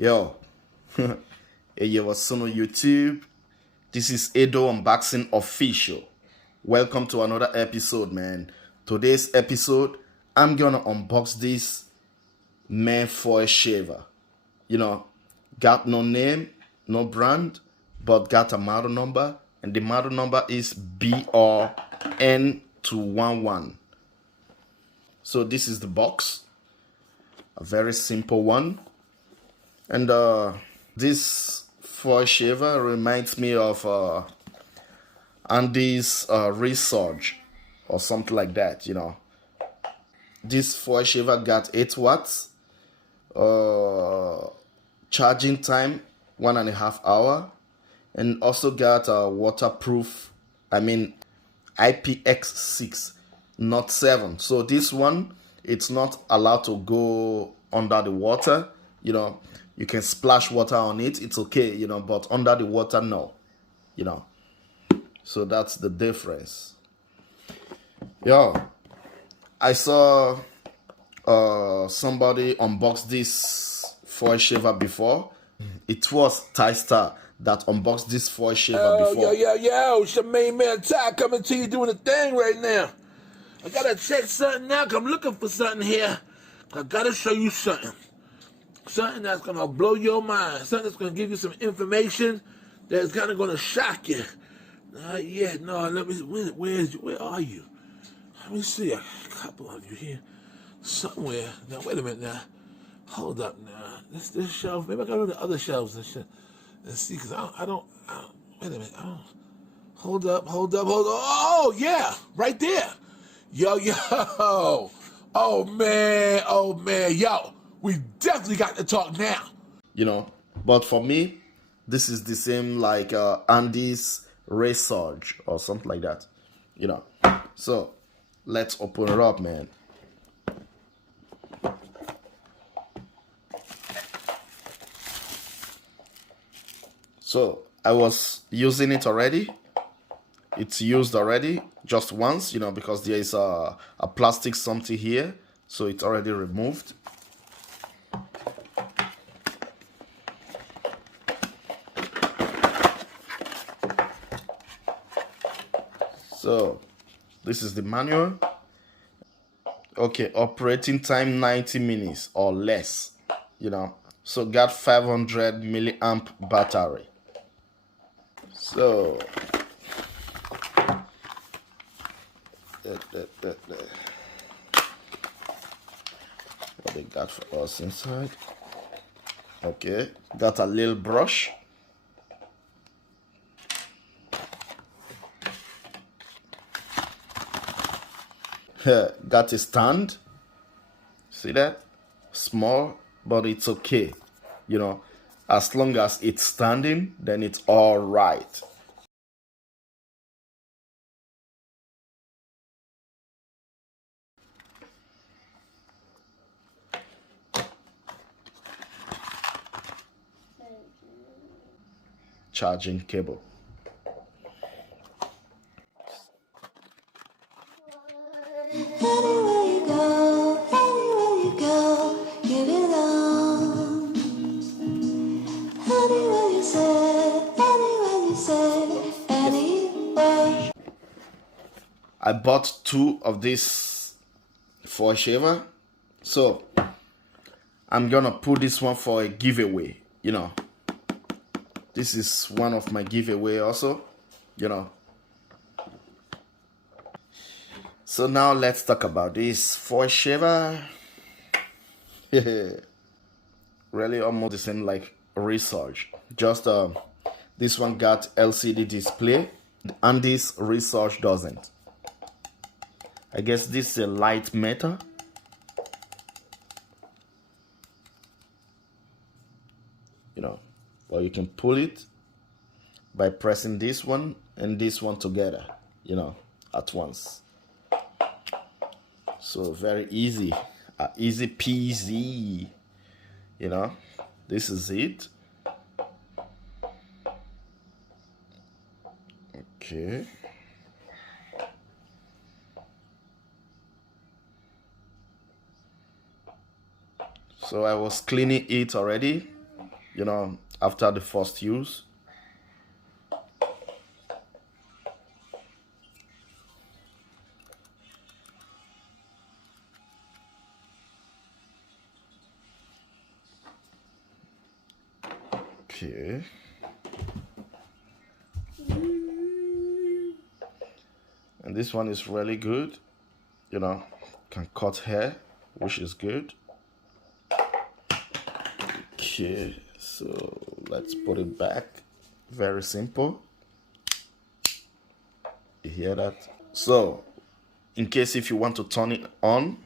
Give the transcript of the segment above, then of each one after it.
Yo, hey, what's on YouTube? This is Edo Unboxing Official. Welcome to another episode, man. Today's episode, I'm gonna unbox this man foil shaver. Got no name, no brand, but got a model number, and the model number is N211. So this is the box, a very simple one. And this foil shaver reminds me of Andis reSurge or something like that, This foil shaver got 8 watts, charging time 1.5 hours, and also got a waterproof, IPX6, not 7. So this one, it's not allowed to go under the water, You can splash water on it, it's okay, but under the water, no, So that's the difference. I saw somebody unbox this foil shaver before. It was Ty Star that unboxed this foil shaver before. Yo, it's your main man Ty coming to you doing a thing right now. I gotta check something out, 'cause I'm looking for something here. I gotta show you something. Something that's gonna blow your mind. Something that's gonna give you some information that's kind of gonna shock you. Let me. Where are you? Let me see a couple of you here somewhere. Now wait a minute. Now, hold up. Now this shelf. Maybe I got rid of the other shelves and shit. Let's see, cause I don't. Wait a minute. Hold up. Oh yeah, right there. Yo. Oh man. Yo. We definitely got to talk now. But for me, this is the same like Andis reSurge or something like that. So let's open it up, man. So I was using it already. It's used already just once, because there is a plastic something here, so it's already removed. So this is the manual. Okay, operating time 90 minutes or less, So got 500 milliamp battery. So what they got for us inside. Okay, got a little brush. Got a stand. See that? Small, but it's okay. As long as it's standing, then it's all right. Charging cable. Anywhere you go, you belong. Anywhere you say, anywhere. I bought 2 of this foil shaver, so I'm gonna put this one for a giveaway. This is one of my giveaway also, So now let's talk about this foil shaver. Really almost the same like reSurge. Just this one got LCD display, and this reSurge doesn't. I guess this is a light metal. Or you can pull it by pressing this one and this one together, at once. So very easy, easy peasy, This is it. Okay. So I was cleaning it already. after the first use. Okay. And this one is really good. Can cut hair, which is good. Okay, so let's put it back. Very simple. You hear that? So, in case if you want to turn it on,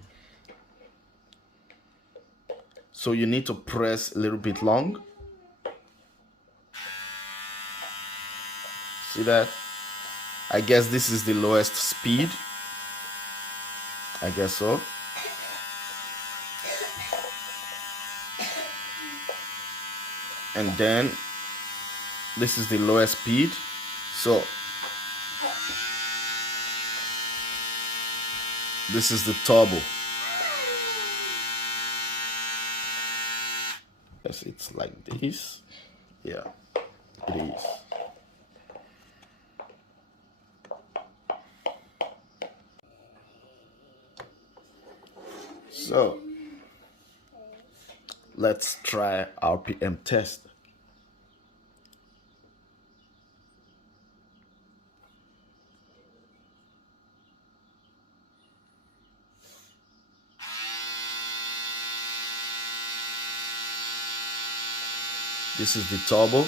so you need to press a little bit long. See that? I guess this is the lowest speed. I guess so. And then this is the lowest speed. So this is the turbo. Yes, it's like this. Yeah, it is. So let's try RPM test. This is the turbo.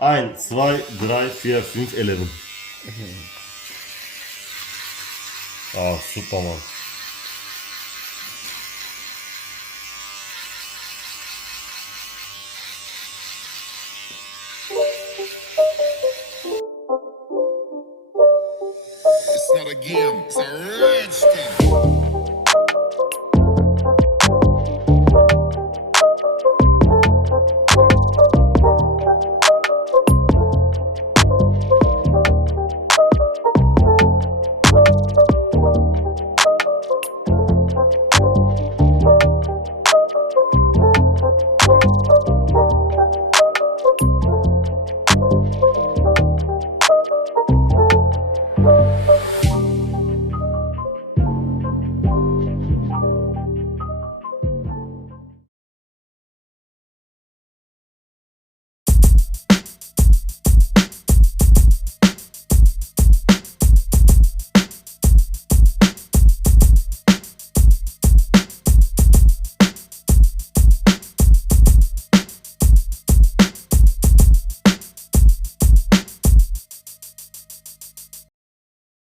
Eins, zwei, drei, vier, fünf, 11. Ah, super, Mann. It's not a game, it's a rich thing.